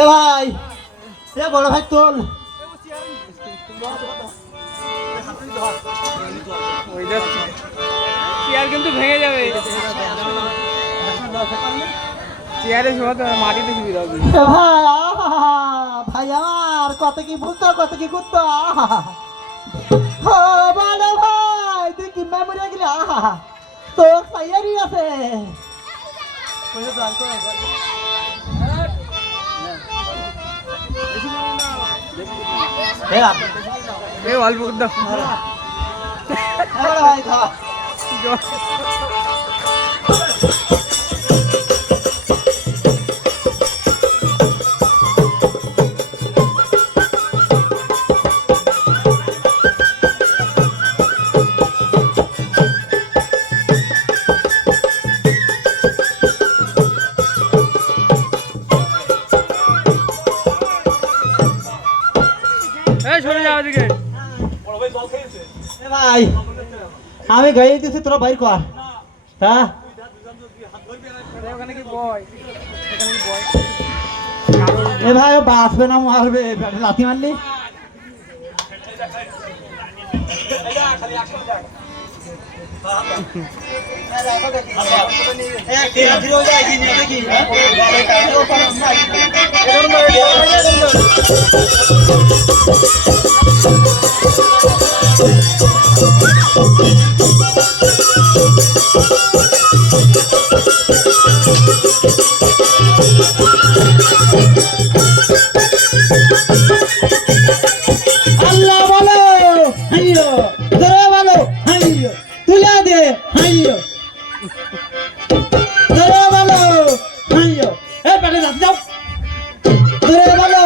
এ ভাই, এ বড় ভাই তোল। চেয়ার কিন্তু ভেঙে যাবে, চেয়ারে শোয়া তো মাটিতে সুবিধা হবে। ভাই আমার কত কি বুঝতো, কত কি করতো। বড় ভাই তুই কি মেমোরি গেলি, তো সাইয়ারি আছে। অল্প ভাই খাওয়া ভাই, আমি গাই দিছি তোরা বাইর কর। হ্যাঁ এ ভাই বাঁচবে না মারবে, লাথি মারলি। আল্লাহ বলো হাইয়ো, ধরে বলো হাইয়ো, তুলে দে হাইয়ো, ধরে বলো হাইয়ো। এ পেটে যাচ্ছে যাও, ধরে বলো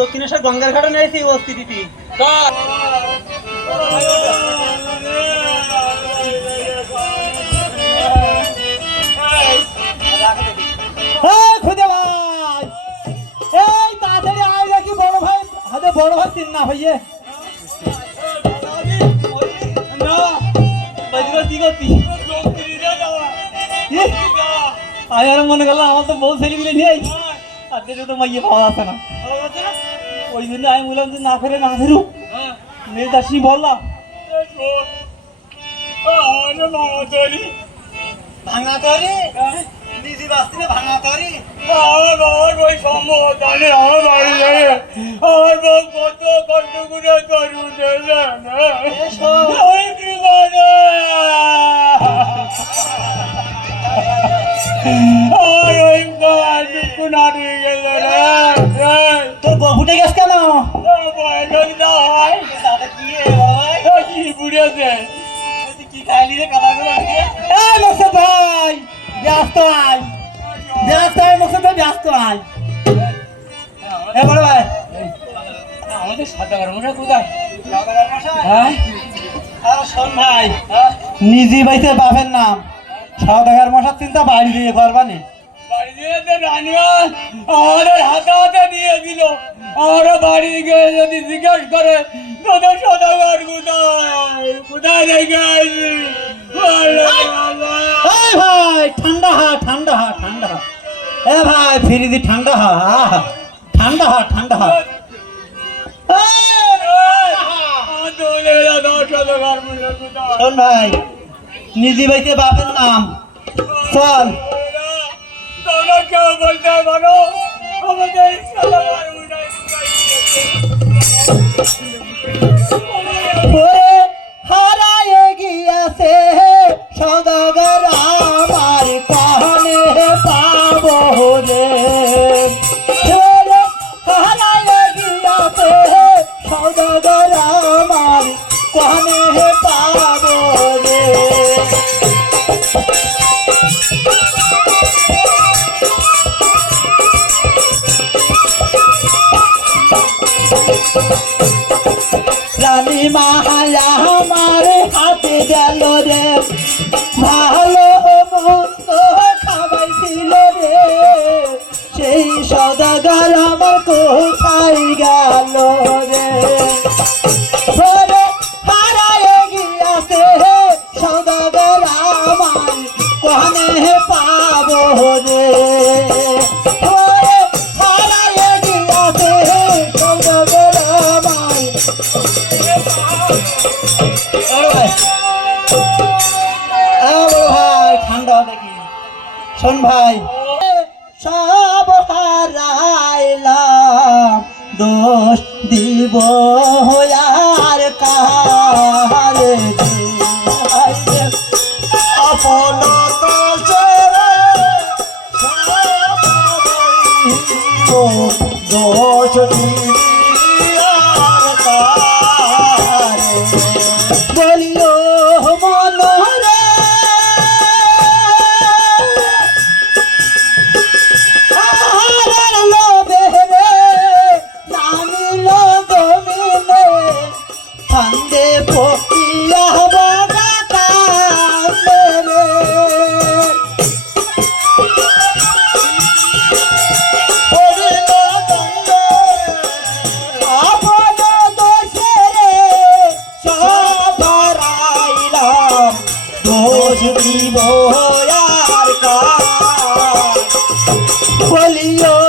দক্ষিণেশ্বর গঙ্গার ঘাটে নিয়েছি উপস্থিতি। খুদে ভাই, এই তাড়াতাড়ি আয় দেখি বড় ভাই হাতে, বড় ভাই চিন না হইয়ে আমি আর মনে করলাম আমার তো বউ ছেলে মিলে নেই, আজকে তো মাইয়ে পাওয়া যাচ্ছে না, ওই জন্য আমি বললাম যে না ফেরে না ফেরুক, মেয়ে দাসি বললাম ভাঙা তরি নিজে বাঁচতে ভাঙা তরি। আমার বাবার ওই সম্ভব আমার বাড়ি যাবে, আমার বউ কত কষ্ট করে করুন কি করে আর ওই দুঃখ না দিয়ে গেল তোর বউ ফুটে গেছে কেন? কি বুড়েছে কি খাইলি রে কাদাগুলো? এই মকসুদ ভাই ব্যস্ত আয়, ব্যস্ত আয় মকসুদ ভাই, ব্যস্ত আয়। এ বড় ভাই, আমাদের সাদাগার মশা কোথায়? হ্যাঁ শোন ভাই, নিজে বাইতে বাপের নাম সওদাগর মশার চিন্তা বাড়ি দিয়ে করবানে। বাড়ি দিয়ে রানিয়া আমাদের হাতে হাতে দিয়ে দিল, আমরা বাড়ি গিয়ে যদি জিজ্ঞেস করে তোদের সদাগর কোথায়, কোথায় রেখে আসবি? ভাই ঠান্ডা হা, ঠান্ডা হা, ঠান্ডা হা। এ ভাই ফিরিদি ঠান্ডা হা, ঠান্ডা হা, ঠান্ডা হা। শোন ভাই, নিজে বাইতে বাপের নাম চল। তোমরা কেউ বলতে পারো আমাদের হারায় গিয়াছে সদাগর আমার কানে পাবো রে, হারায় গিয়াছে সদাগর আমার কানে রানী মায়া আমার হাতে গেল রে ভালো মন্দ খাওয়াইছিল রে সেই সদাগর আমার কোথায় গেল রে হারায় গিয়াছে সদাগর আমার কনে পাবো রে হারায় গিয়াছে সদাগর আমার ভাই ঠান্ডা দেখি শোন ভাই সব হারাইলাম দোষ দিব আর কারে আপন দোষ বলিও মনোরে লোভে রে নামিল গমিলে ফান্দে পকিয়া বগা কান্দে রে আপন দোষে রে সব হারাইলাম দোষ দিব আর কার বলিও